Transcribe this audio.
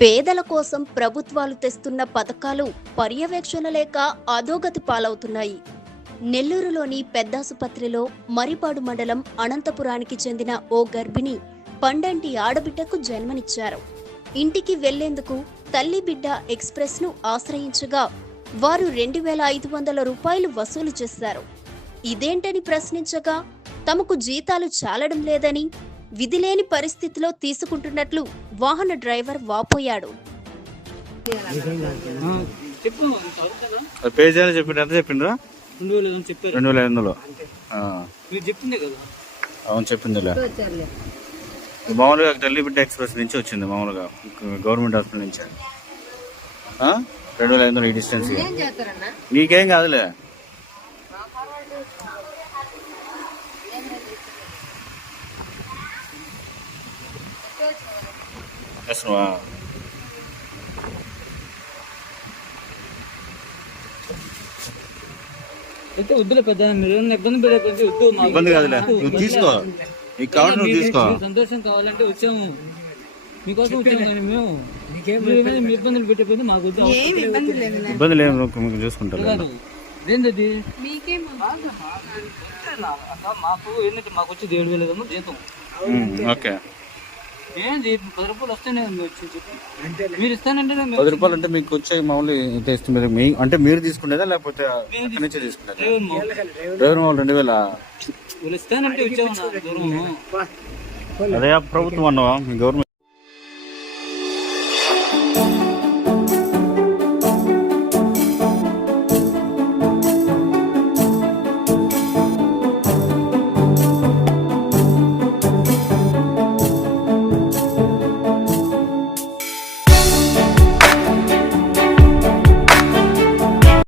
పేదల కోసం ప్రభుత్వాలు తెస్తున్న పథకాలు పర్యవేక్షణ లేక అధోగతి పాలవుతున్నాయి. నెల్లూరులోని పెద్దాసుపత్రిలో మరిపాడు మండలం అనంతపురానికి చెందిన ఓ గర్భిణి పండంటి ఆడబిడ్డకు జన్మనిచ్చారు. ఇంటికి వెళ్లేందుకు తల్లి బిడ్డ ఎక్స్ప్రెస్ను ఆశ్రయించగా వారు 2,500 రూపాయలు వసూలు చేశారు. ఇదేంటని ప్రశ్నించగా తమకు జీతాలు చాలడం లేదని, విధిలేని పరిస్థితిలో తీసుకుంటున్నట్లు వాహన డ్రైవర్ వాపోయాడు. చెప్పిండ్రా 2,500 అవును చెప్పిందిలే. మామూలుగా తల్లి బిడ్డ ఎక్స్ప్రెస్ నుంచి వచ్చింది, మామూలుగా గవర్నమెంట్ హాస్పిటల్ నుంచి 2,500 ఈ డిస్టెన్స్. నీకేం కాదులే. అయితే వద్దులే పెద్ద, మీరు ఇబ్బంది పడేది వద్దు. ఇబ్బంది కాదులే, నువ్వు తీసుకో, నీకు కావాలి నువ్వు తీసుకో. సంతోషం కావాలంటే వచ్చాము, మీకోసం వచ్చాము. కానీ మేము మీ ఇబ్బందులు పెట్టేపోతే మాకు వద్దు. ఇబ్బంది లేదు, చూసుకుంటారు. ఏంటది మాకు ఏంటంటే మాకు వచ్చి 7,000 జీతం. ఓకే, ఏంది 10 రూపాయలు వస్తేనే మీరు ఇస్తానంటే 10 రూపాయలు అంటే మీకు వచ్చే మామూలు అంటే మీరు తీసుకునేదా లేకపోతే అక్కడి నుంచే తీసుకునేదా? డ్రైవర్ మామూలు 2,000 ఇస్తానంటే వచ్చాము. అదే ప్రభుత్వం అన్నవా, మీ గవర్నమెంట్